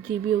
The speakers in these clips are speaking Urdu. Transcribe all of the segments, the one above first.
GB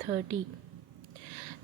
30।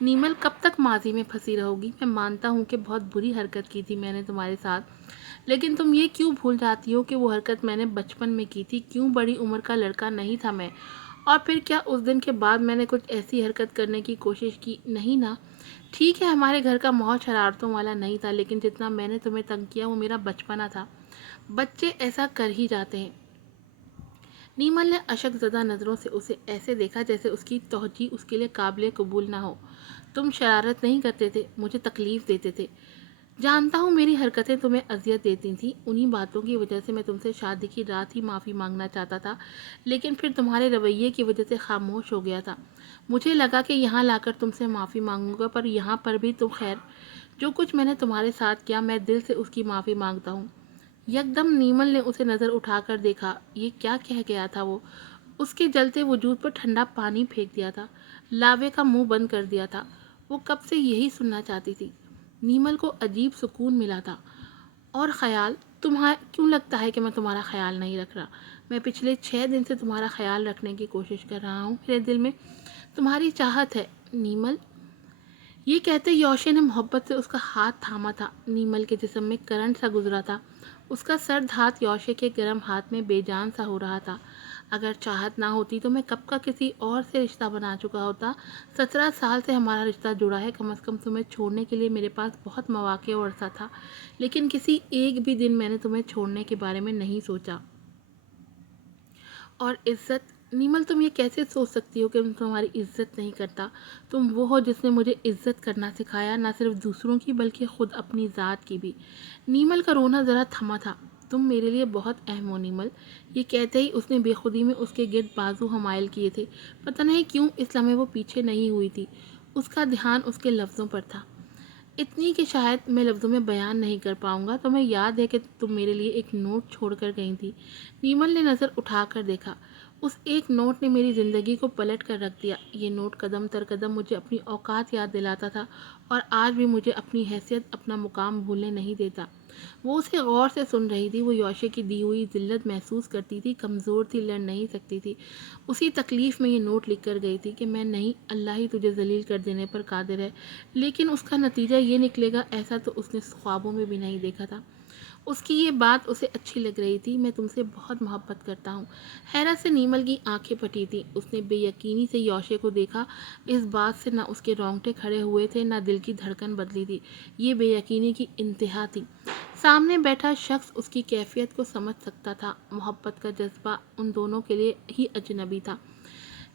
نیمل کب تک ماضی میں پھنسی رہو گی؟ میں مانتا ہوں کہ بہت بری حرکت کی تھی میں نے تمہارے ساتھ، لیکن تم یہ کیوں بھول جاتی ہو کہ وہ حرکت میں نے بچپن میں کی تھی؟ کیوں بڑی عمر کا لڑکا نہیں تھا میں؟ اور پھر کیا اس دن کے بعد میں نے کچھ ایسی حرکت کرنے کی کوشش کی نہیں نا؟ ٹھیک ہے ہمارے گھر کا ماحول شرارتوں والا نہیں تھا، لیکن جتنا میں نے تمہیں تنگ کیا وہ میرا بچپنا تھا۔ بچے ایسا کر ہی جاتے ہیں۔ نیمل نے اشک زدہ نظروں سے اسے ایسے دیکھا جیسے اس کی توجیہ اس کے لیے قابل قبول نہ ہو۔ تم شرارت نہیں کرتے تھے، مجھے تکلیف دیتے تھے۔ جانتا ہوں میری حرکتیں تمہیں اذیت دیتی تھیں، انہی باتوں کی وجہ سے میں تم سے شادی کی رات ہی معافی مانگنا چاہتا تھا، لیکن پھر تمہارے رویے کی وجہ سے خاموش ہو گیا تھا۔ مجھے لگا کہ یہاں لا کر تم سے معافی مانگوں گا، پر یہاں پر بھی تم خیر، جو کچھ میں نے تمہارے ساتھ کیا میں دل سے اس کی معافی مانگتا ہوں۔ یکدم نیمل نے اسے نظر اٹھا کر دیکھا۔ یہ کیا کہہ گیا تھا وہ؟ اس کے جلتے وجود پر ٹھنڈا پانی پھینک دیا تھا، لاوے کا منہ بند کر دیا تھا۔ وہ کب سے یہی سننا چاہتی تھی۔ نیمل کو عجیب سکون ملا تھا۔ اور خیال، کیوں لگتا ہے کہ میں تمہارا خیال نہیں رکھ رہا؟ میں پچھلے 6 دن سے تمہارا خیال رکھنے کی کوشش کر رہا ہوں، میرے دل میں تمہاری چاہت ہے نیمل۔ یہ کہتے یوشے نے محبت سے اس کا ہاتھ تھاما تھا۔ نیمل کے جسم میں کرنٹ سا گزرا تھا، اس کا سرد ہاتھ یوشے کے گرم ہاتھ میں بے جان سا ہو رہا تھا۔ اگر چاہت نہ ہوتی تو میں کب کا کسی اور سے رشتہ بنا چکا ہوتا۔ 17 سال سے ہمارا رشتہ جڑا ہے، کم از کم تمہیں چھوڑنے کے لیے میرے پاس بہت مواقع اور عرصہ تھا، لیکن کسی ایک بھی دن میں نے تمہیں چھوڑنے کے بارے میں نہیں سوچا۔ اور عزت، نیمل تم یہ کیسے سوچ سکتی ہو کہ میں تمہاری عزت نہیں کرتا؟ تم وہ ہو جس نے مجھے عزت کرنا سکھایا، نہ صرف دوسروں کی بلکہ خود اپنی ذات کی بھی۔ نیمل کا رونا ذرا تھما تھا۔ تم میرے لیے بہت اہم ہو نیمل۔ یہ کہتے ہی اس نے بے خودی میں اس کے گرد بازو حمائل کیے تھے۔ پتہ نہیں کیوں اس لمحے وہ پیچھے نہیں ہوئی تھی، اس کا دھیان اس کے لفظوں پر تھا، اتنی کہ شاید میں لفظوں میں بیان نہیں کر پاؤں گا۔ تمہیں یاد ہے کہ تم میرے لیے ایک نوٹ چھوڑ کر گئی تھی؟ نیمل نے نظر اٹھا کر دیکھا۔ اس ایک نوٹ نے میری زندگی کو پلٹ کر رکھ دیا۔ یہ نوٹ قدم تر قدم مجھے اپنی اوقات یاد دلاتا تھا، اور آج بھی مجھے اپنی حیثیت، اپنا مقام بھولنے نہیں دیتا۔ وہ اسے غور سے سن رہی تھی۔ وہ یوشے کی دی ہوئی ذلت محسوس کرتی تھی، کمزور تھی، لڑ نہیں سکتی تھی۔ اسی تکلیف میں یہ نوٹ لکھ کر گئی تھی کہ میں نہیں، اللہ ہی تجھے ذلیل کر دینے پر قادر ہے، لیکن اس کا نتیجہ یہ نکلے گا، ایسا تو اس نے خوابوں میں بھی نہیں دیکھا تھا۔ اس کی یہ بات اسے اچھی لگ رہی تھی۔ میں تم سے بہت محبت کرتا ہوں۔ حیرت سے نیمل کی آنکھیں پھٹی تھیں۔ اس نے بے یقینی سے یوشے کو دیکھا۔ اس بات سے نہ اس کے رونگٹے کھڑے ہوئے تھے، نہ دل کی دھڑکن بدلی تھی۔ یہ بے یقینی کی انتہا تھی۔ سامنے بیٹھا شخص اس کی کیفیت کو سمجھ سکتا تھا۔ محبت کا جذبہ ان دونوں کے لیے ہی اجنبی تھا۔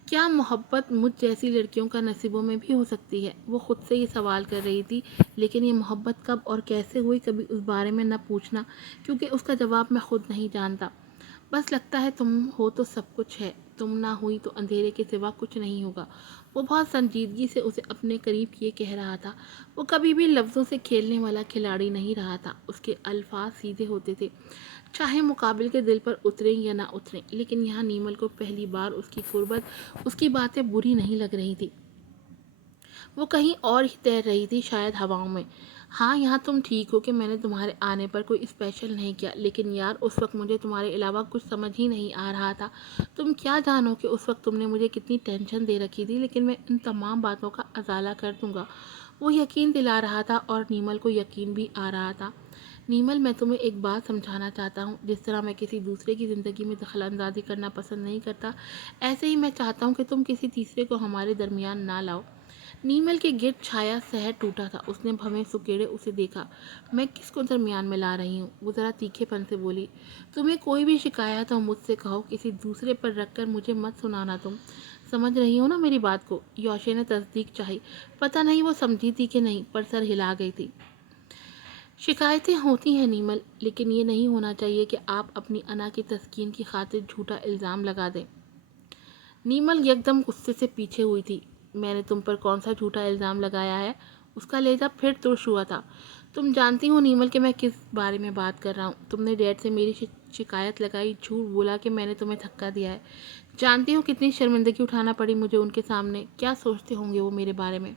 کیا محبت مجھ جیسی لڑکیوں کا نصیبوں میں بھی ہو سکتی ہے؟ وہ خود سے یہ سوال کر رہی تھی، لیکن یہ محبت کب اور کیسے ہوئی کبھی اس بارے میں نہ پوچھنا، کیونکہ اس کا جواب میں خود نہیں جانتا۔ بس لگتا ہے تم ہو تو سب کچھ ہے، تم نہ ہوئی تو اندھیرے کے سوا کچھ نہیں ہوگا۔ وہ بہت سنجیدگی سے اسے اپنے قریب کیے کہہ رہا تھا۔ وہ کبھی بھی لفظوں سے کھیلنے والا کھلاڑی نہیں رہا تھا۔ اس کے الفاظ سیدھے ہوتے تھے، چاہے مقابل کے دل پر اتریں یا نہ اتریں۔ لیکن یہاں نیمل کو پہلی بار اس کی قربت، اس کی باتیں بری نہیں لگ رہی تھی۔ وہ کہیں اور ہی تیر رہی تھی، شاید ہواؤں میں۔ ہاں یہاں تم ٹھیک ہو کہ میں نے تمہارے آنے پر کوئی اسپیشل نہیں کیا، لیکن یار اس وقت مجھے تمہارے علاوہ کچھ سمجھ ہی نہیں آ رہا تھا۔ تم کیا جانو کہ اس وقت تم نے مجھے کتنی ٹینشن دے رکھی تھی، لیکن میں ان تمام باتوں کا ازالہ کر دوں گا۔ وہ یقین دلا رہا تھا، اور نیمل کو یقین بھی آ رہا تھا۔ نیمل، میں تمہیں ایک بات سمجھانا چاہتا ہوں۔ جس طرح میں کسی دوسرے کی زندگی میں دخل اندازی کرنا پسند نہیں کرتا، ایسے ہی میں چاہتا ہوں کہ تم کسی تیسرے کو ہمارے درمیان نہ لاؤ۔ نیمل کے گرد چھایا شہر ٹوٹا تھا۔ اس نے بھویں سکیڑے اسے دیکھا۔ میں کس کو درمیان میں لا رہی ہوں؟ وہ ذرا تیکھے پن سے بولی۔ تمہیں کوئی بھی شکایت ہو مجھ سے کہو، کسی دوسرے پر رکھ کر مجھے مت سنانا۔ تم سمجھ رہی ہو نا میری بات کو؟ یوشے نے تصدیق چاہی۔ پتہ نہیں وہ سمجھی تھی کہ نہیں، پر سر ہلا گئی تھی۔ شکایتیں ہوتی ہیں نیمل، لیکن یہ نہیں ہونا چاہیے کہ آپ اپنی انا کی تسکین کی خاطر جھوٹا الزام لگا دیں۔ نیمل یکدم غصے سے پیچھے ہوئی تھی۔ میں نے تم پر کون سا جھوٹا الزام لگایا ہے؟ اس کا لہجہ پھر ترش ہوا تھا۔ تم جانتی ہو نیمل کہ میں کس بارے میں بات کر رہا ہوں۔ تم نے ڈیڈ سے میری شکایت لگائی، جھوٹ بولا کہ میں نے تمہیں دھکا دیا ہے۔ جانتی ہو کتنی شرمندگی اٹھانا پڑی مجھے ان کے سامنے؟ کیا سوچتے ہوں گے وہ میرے بارے میں؟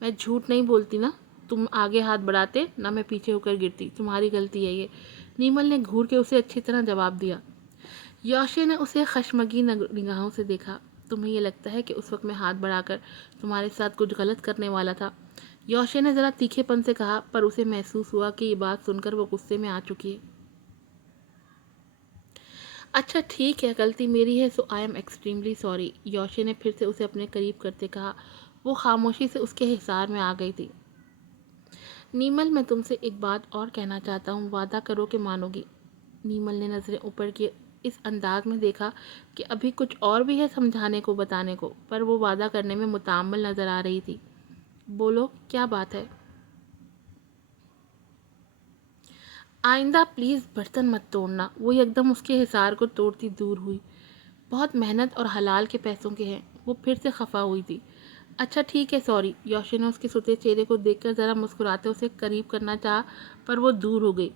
میں جھوٹ نہیں بولتی نا، تم آگے ہاتھ بڑھاتے نہ میں پیچھے ہو کر گرتی، تمہاری غلطی ہے یہ۔ نیمل نے گھور کے اسے اچھی طرح جواب دیا۔ یوشے نے اسے خشمگین نگاہوں سے دیکھا۔ تمہیں یہ لگتا ہے کہ اس وقت میں ہاتھ بڑھا کر تمہارے ساتھ کچھ غلط کرنے والا تھا؟ یوشے نے ذرا تیکھے پن سے کہا، پر اسے محسوس ہوا کہ یہ بات سن کر وہ غصے میں آ چکی ہے۔ اچھا ٹھیک ہے، غلطی میری ہے، سو آئی ایم ایکسٹریملی سوری، یوشے نے پھر سے اسے اپنے قریب کرتے کہا۔ وہ خاموشی سے اس کے حصار میں آ گئی تھی۔ نیمل، میں تم سے ایک بات اور کہنا چاہتا ہوں، وعدہ کرو کہ مانو گی۔ نیمل نے نظریں اوپر کی، اس انداز میں دیکھا کہ ابھی کچھ اور بھی ہے سمجھانے کو بتانے کو، پر وہ وعدہ کرنے میں متعمل نظر آ رہی تھی۔ بولو، کیا بات ہے؟ آئندہ پلیز برتن مت توڑنا۔ وہ یکدم اس کے حصار کو توڑتی دور ہوئی۔ بہت محنت اور حلال کے پیسوں کے ہیں۔ وہ پھر سے خفا ہوئی تھی۔ اچھا ٹھیک ہے، سوری۔ یوشے نے اس کے سوتے چہرے کو دیکھ کر ذرا مسکراتے اسے قریب کرنا چاہا، پر وہ دور ہو گئی۔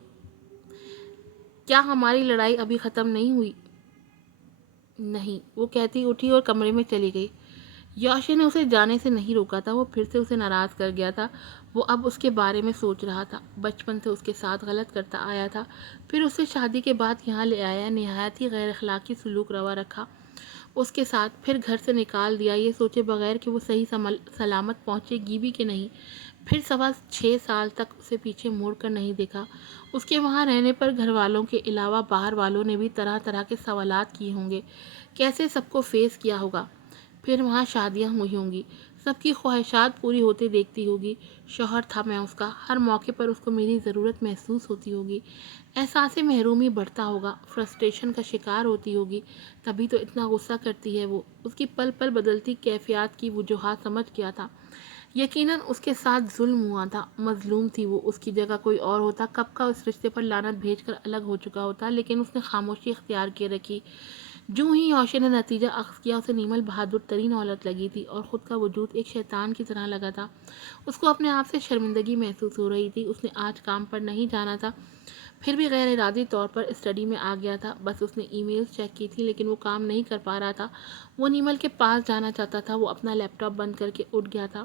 کیا ہماری لڑائی ابھی ختم نہیں ہوئی؟ نہیں، وہ کہتی اٹھی اور کمرے میں چلی گئی۔ یوشے نے اسے جانے سے نہیں روکا تھا، وہ پھر سے اسے ناراض کر گیا تھا۔ وہ اب اس کے بارے میں سوچ رہا تھا۔ بچپن سے اس کے ساتھ غلط کرتا آیا تھا، پھر اسے شادی کے بعد یہاں لے آیا، نہایت ہی غیر اخلاقی سلوک روا رکھا اس کے ساتھ، پھر گھر سے نکال دیا یہ سوچے بغیر کہ وہ صحیح سلامت پہنچے گی بھی کہ نہیں، پھر 6.25 سال تک اسے پیچھے موڑ کر نہیں دیکھا۔ اس کے وہاں رہنے پر گھر والوں کے علاوہ باہر والوں نے بھی طرح طرح کے سوالات کیے ہوں گے، کیسے سب کو فیس کیا ہوگا۔ پھر وہاں شادیاں ہوئی ہوں گی، سب کی خواہشات پوری ہوتے دیکھتی ہوگی۔ شوہر تھا میں اس کا، ہر موقع پر اس کو میری ضرورت محسوس ہوتی ہوگی، احساس محرومی بڑھتا ہوگا، فرسٹریشن کا شکار ہوتی ہوگی، تبھی تو اتنا غصہ کرتی ہے وہ۔ اس کی پل پل بدلتی کیفیات کی وجوہات سمجھ گیا تھا۔ یقیناً اس کے ساتھ ظلم ہوا تھا، مظلوم تھی وہ، اس کی جگہ کوئی اور ہوتا کب کا اس رشتے پر لعنت بھیج کر الگ ہو چکا ہوتا، لیکن اس نے خاموشی اختیار کیے رکھی۔ جو ہی یوشے نے نتیجہ اخذ کیا، اسے نیمل بہادر ترین عورت لگی تھی اور خود کا وجود ایک شیطان کی طرح لگا تھا۔ اس کو اپنے آپ سے شرمندگی محسوس ہو رہی تھی۔ اس نے آج کام پر نہیں جانا تھا، پھر بھی غیر ارادی طور پر اسٹڈی میں آ گیا تھا۔ بس اس نے ای میلز چیک کی تھی، لیکن وہ کام نہیں کر پا رہا تھا۔ وہ نیمل کے پاس جانا چاہتا تھا۔ وہ اپنا لیپ ٹاپ بند کر کے اٹھ گیا تھا۔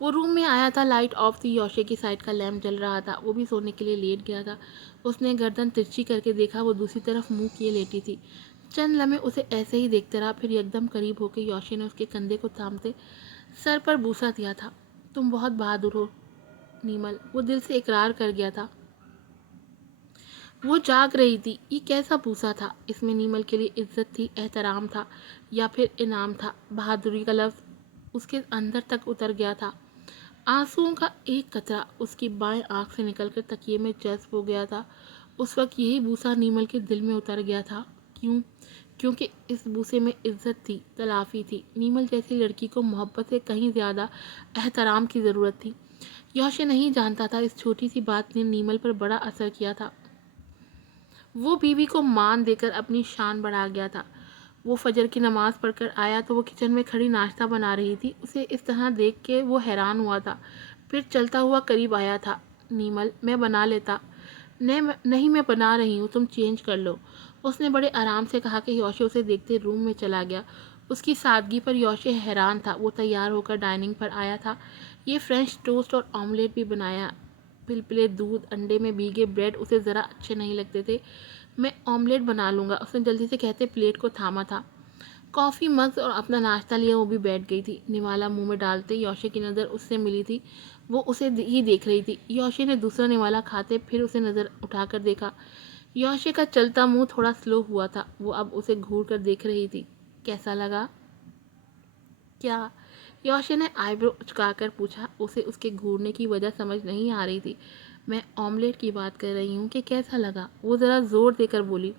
وہ روم میں آیا تھا، لائٹ آف تھی، یوشے کی سائڈ کا لیمپ جل رہا تھا، وہ بھی سونے کے لیے لیٹ گیا تھا۔ اس نے گردن ترچھی کر کے دیکھا، وہ دوسری طرف منہ کیے لیٹی تھی۔ چند لمحے اسے ایسے ہی دیکھتے رہا، پھر یکدم قریب ہو کے یوشے نے اس کے کندھے کو تھامتے سر پر بوسہ دیا تھا۔ تم بہت بہادر ہو نیمل، وہ دل سے اقرار کر گیا تھا۔ وہ جاگ رہی تھی۔ یہ کیسا بوسہ تھا؟ اس میں نیمل کے لیے عزت تھی، احترام تھا، یا پھر انعام تھا؟ بہادری کا لفظ اس کے اندر تک اتر گیا تھا۔ آنسوؤں کا ایک قطرہ اس کی بائیں آنکھ سے نکل کر تکیے میں جذب ہو گیا تھا۔ اس وقت یہی بوسہ نیمل کے دل میں اتر گیا تھا۔ کیوں؟ کیونکہ اس بوسے میں عزت تھی، تلافی تھی۔ نیمل جیسی لڑکی کو محبت سے کہیں زیادہ احترام کی ضرورت تھی۔ یوشے نہیں جانتا تھا اس چھوٹی سی بات نے نیمل پر بڑا اثر کیا تھا۔ وہ بیوی کو مان دے کر اپنی شان بڑھا گیا تھا۔ وہ فجر کی نماز پڑھ کر آیا تو وہ کچن میں کھڑی ناشتہ بنا رہی تھی۔ اسے اس طرح دیکھ کے وہ حیران ہوا تھا، پھر چلتا ہوا قریب آیا تھا۔ نیمل، میں بنا لیتا۔ نہیں، میں بنا رہی ہوں، تم چینج کر لو، اس نے بڑے آرام سے کہا کہ یوشے اسے دیکھتے روم میں چلا گیا۔ اس کی سادگی پر یوشے حیران تھا۔ وہ تیار ہو کر ڈائننگ پر آیا تھا۔ یہ فرینچ ٹوسٹ اور آملیٹ بھی بنایا، پلپلے دودھ، انڈے میں بھیگے بریڈ اسے ذرا اچھے نہیں لگتے تھے۔ میں آملیٹ بنا لوں گا، اس نے جلدی سے کہتے پلیٹ کو تھاما تھا۔ کافی مگز اور اپنا ناشتہ لیا وہ بھی بیٹھ گئی تھی۔ نوالا منہ میں ڈالتے یوشے کی نظر اس سے ملی تھی، وہ اسے ہی دیکھ رہی تھی۔ یوشے نے دوسرا نوالا کھاتے پھر اسے نظر اٹھا کر دیکھا۔ یوشے کا چلتا منہ تھوڑا سلو ہوا تھا، وہ اب اسے گھور کر دیکھ رہی تھی۔ کیسا لگا؟ کیا؟ یوشے نے آئی برو اچکا کر پوچھا۔ اسے اس کے گھورنے کی وجہ سمجھ نہیں آ رہی تھی۔ میں آملیٹ کی بات کر رہی ہوں کہ کیسا لگا، وہ ذرا زور دے کر بولی۔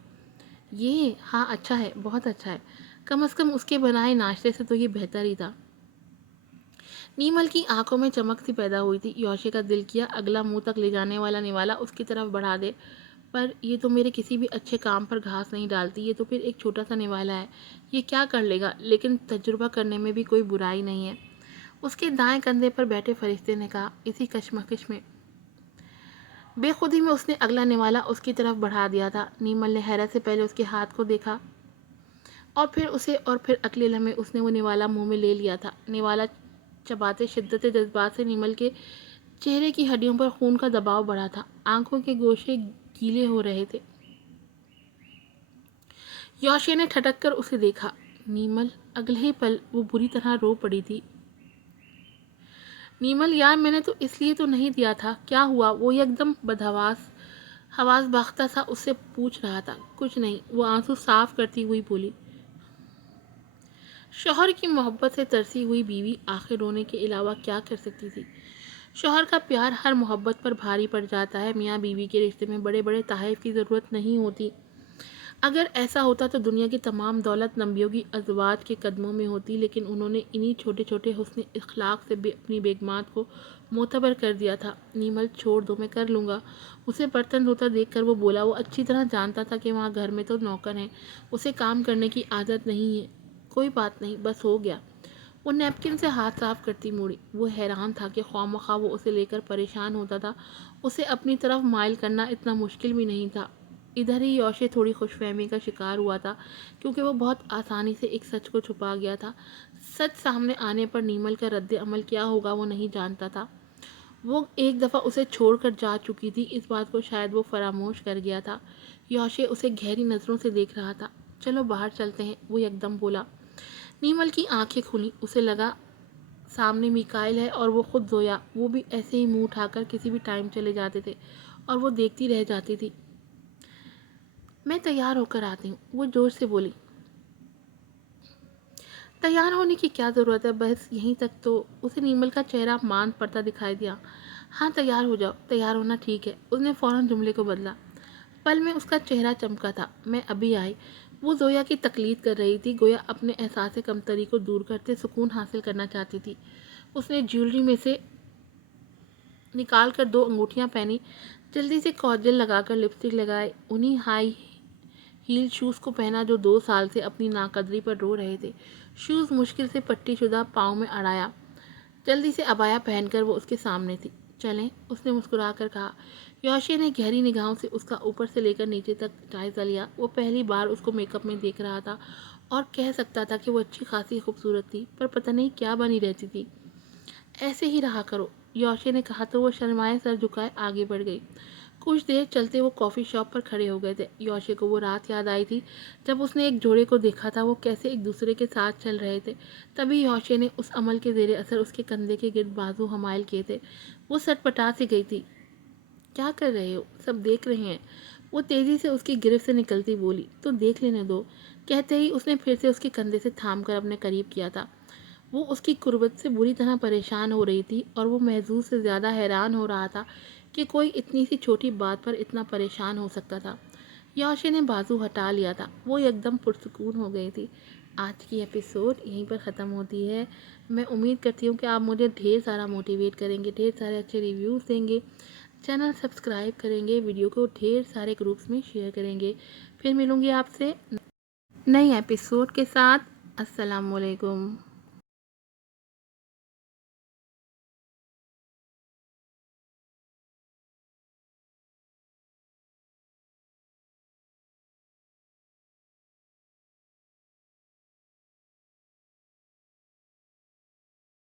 یہ ہاں، اچھا ہے، بہت اچھا ہے، کم از کم اس کے بنائے ناشتے سے تو یہ بہتر ہی تھا۔ نیمل کی آنکھوں میں چمک سی پیدا ہوئی تھی۔ یوشے کا دل کیا اگلا منہ تک لے جانے والا نوالا اس کی طرف بڑھا دے، پر یہ تو میرے کسی بھی اچھے کام پر گھاس نہیں ڈالتی، یہ تو پھر ایک چھوٹا سا نوالا ہے، یہ کیا کر لے گا؟ لیکن تجربہ کرنے میں بھی کوئی برائی نہیں ہے، اس کے دائیں کندھے پر بیٹھے فرشتے نے کہا۔ اسی کشمکش میں بے خودی میں اس نے اگلا نوالا اس کی طرف بڑھا دیا تھا۔ نیمل نے حیرت سے پہلے اس کے ہاتھ کو دیکھا اور پھر اسے، اور پھر اگلے لمحے اس نے وہ نوالا منہ میں لے لیا تھا۔ نوالا چباتے شدت جذبات سے نیمل کے چہرے کی ہڈیوں پر خون کا دباؤ بڑھا تھا، آنکھوں کے گوشے گیلے ہو رہے تھے۔ یوشے نے ٹھٹک کر اسے دیکھا۔ نیمل اگلے ہی پل وہ بری طرح رو پڑی تھی۔ نیمل یار میں نے تو اس لیے تو نہیں دیا تھا، کیا ہوا؟ وہ ایک دم حواس باختہ سا اس سے پوچھ رہا تھا۔ کچھ نہیں، وہ آنسو صاف کرتی ہوئی بولی۔ شوہر کی محبت سے ترسی ہوئی بیوی آخر رونے کے علاوہ کیا کر سکتی تھی؟ شوہر کا پیار ہر محبت پر بھاری پڑ جاتا ہے، میاں بیوی کے رشتے میں بڑے بڑے تحائف کی ضرورت نہیں ہوتی۔ اگر ایسا ہوتا تو دنیا کی تمام دولت نمبیوگی ازواج کے قدموں میں ہوتی، لیکن انہوں نے انہی چھوٹے چھوٹے حسن اخلاق سے اپنی بیگمات کو معتبر کر دیا تھا۔ نیمل چھوڑ دو، میں کر لوں گا۔ اسے برتن دھوتا دیکھ کر وہ بولا۔ وہ اچھی طرح جانتا تھا کہ وہاں گھر میں تو نوکر ہیں، اسے کام کرنے کی عادت نہیں ہے۔ کوئی بات نہیں، بس ہو گیا۔ وہ نیپکن سے ہاتھ صاف کرتی مڑی۔ وہ حیران تھا کہ خواہ مخواہ وہ اسے لے کر پریشان ہوتا تھا، اسے اپنی طرف مائل کرنا اتنا مشکل بھی نہیں تھا۔ ادھر ہی یوشے تھوڑی خوش فہمی کا شکار ہوا تھا، کیونکہ وہ بہت آسانی سے ایک سچ کو چھپا گیا تھا۔ سچ سامنے آنے پر نیمل کا رد عمل کیا ہوگا وہ نہیں جانتا تھا۔ وہ ایک دفعہ اسے چھوڑ کر جا چکی تھی، اس بات کو شاید وہ فراموش کر گیا تھا۔ یوشے اسے گہری نظروں سے دیکھ رہا تھا۔ چلو باہر چلتے ہیں، وہ ایک دم بولا۔ نیمل کی آنکھیں کھلیں، اسے لگا سامنے میکائل ہے اور وہ خود زویا، وہ بھی ایسے ہی منہ اٹھا کر کسی بھی ٹائم چلے جاتے تھے اور وہ دیکھتی رہ جاتی تھی۔ میں تیار ہو کر آتی ہوں، وہ زور سے بولی۔ تیار ہونے کی کیا ضرورت ہے، بس یہیں تک تو۔ اسے نیمل کا چہرہ ماند پڑتا دکھائی دیا۔ ہاں تیار ہو جاؤ، تیار ہونا ٹھیک ہے۔ اس نے فوراً جملے کو بدلا۔ پل میں اس کا چہرہ چمکا تھا۔ میں ابھی آئی۔ وہ زویا کی تقلید کر رہی تھی، گویا اپنے احساس کمتری کو دور کرتے سکون حاصل کرنا چاہتی تھی۔ اس نے جیولری میں سے نکال کر 2 انگوٹھیاں پہنی، جلدی سے کاجل لگا کر لپسٹک لگائے، انہی ہائی ہیل شوز کو پہنا جو 2 سال سے اپنی ناقدری پر رو رہے تھے۔ شوز مشکل سے پٹی شدہ پاؤں میں اڑایا، جلدی سے عبایا پہن کر وہ اس کے سامنے تھی۔ چلیں، اس نے مسکرا کر کہا۔ یوشے نے گہری نگاہوں سے اس کا اوپر سے لے کر نیچے تک جائزہ لیا۔ وہ پہلی بار اس کو میک اپ میں دیکھ رہا تھا اور کہہ سکتا تھا کہ وہ اچھی خاصی خوبصورت تھی، پر پتہ نہیں کیا بنی رہتی تھی۔ ایسے ہی رہا کرو، یوشے نے کہا تو وہ شرمائے سر جھکائے آگے بڑھ گئی۔ کچھ دیر چلتے وہ کافی شاپ پر کھڑے ہو گئے تھے۔ یوشے کو وہ رات یاد آئی تھی جب اس نے ایک جوڑے کو دیکھا تھا، وہ کیسے ایک دوسرے کے ساتھ چل رہے تھے۔ تبھی یوشے نے اس عمل کے زیر اثر اس کے کندھے کے گرد بازو حمائل کیے تھے۔ وہ سٹ پٹا سی گئی تھی۔ کیا کر رہے ہو؟ سب دیکھ رہے ہیں۔ وہ تیزی سے اس کی گرفت سے نکلتی بولی۔ تو دیکھ لینے دو۔ کہتے ہی اس نے پھر سے اس کے کندھے سے تھام کر اپنے قریب کیا تھا۔ وہ اس کی قربت سے بری طرح پریشان ہو رہی تھی اور وہ محظوظ سے زیادہ حیران ہو رہا تھا کہ کوئی اتنی سی چھوٹی بات پر اتنا پریشان ہو سکتا تھا۔ یوشے نے بازو ہٹا لیا تھا، وہ ایک دم پرسکون ہو گئی تھی۔ آج کی ایپیسوڈ یہیں پر ختم ہوتی ہے۔ میں امید کرتی ہوں کہ آپ مجھے ڈھیر سارا موٹیویٹ کریں گے، ڈھیر سارے اچھے ریویوز دیں گے، چینل سبسکرائب کریں گے، ویڈیو کو ڈھیر سارے گروپس میں شیئر کریں گے۔ پھر ملوں گی آپ سے نئی ایپیسوڈ کے ساتھ۔ السلام علیکم۔